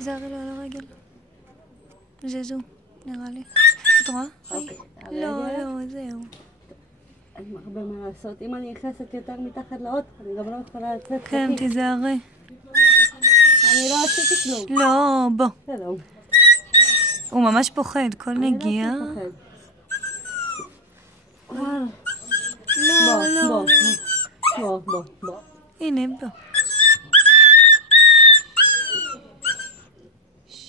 תזהרי לו על הרגל. זזו, נראה לי. את רואה? לא, זהו. אין הרבה מה לעשות. אם אני נכנסת יותר מתחת לאוטו, אני גם לא יכולה לצאת. כן, תזהרי. אני לא עשיתי כלום. לא, בוא. שלום. הוא ממש פוחד, כל נגיעה. אני לא פוחד. בוא. הנה, בוא.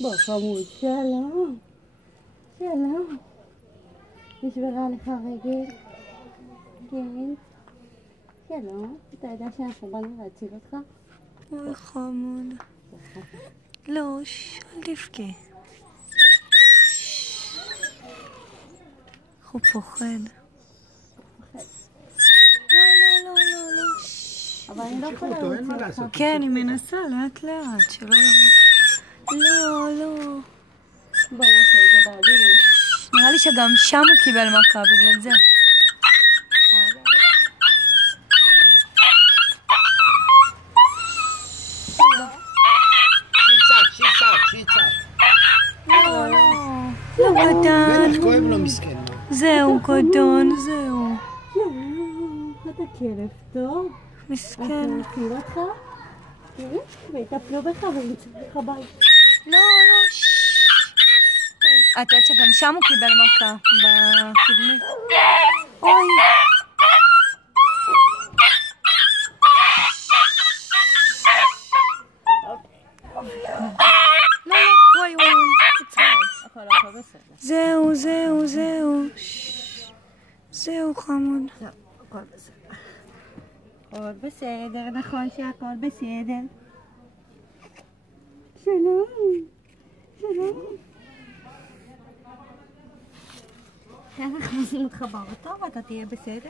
בוא, חמוד. שלום. נשברה לך רגל. כן. שלום. אתה יודע שאנחנו באנו להציל אותך? אוי, חמוד. לא, אל תבכי. איך הוא פוחד. לא. אבל אני לא יכולה להוציא אותך. כן, אני מנסה לאט לאט, שלא יראה. לא. בוא נעשה את זה בעדינות. נראה לי שגם שם הוא קיבל מכה בגלל זה. לא קטן. בטח כואב לו מסכן. זהו קטן, זהו. אתה כלב טוב. מסכן. אנחנו נפיל אותך. ויטפלו בך וימצאו לך בית. לא. את יודעת שגם שם הוא קיבל מכה בקדמית. אוי. זהו חמוד. הכל בסדר. הכל בסדר, נכון שהכל בסדר. שלום. אנחנו נשים אותך באוטו ואתה תהיה בסדר.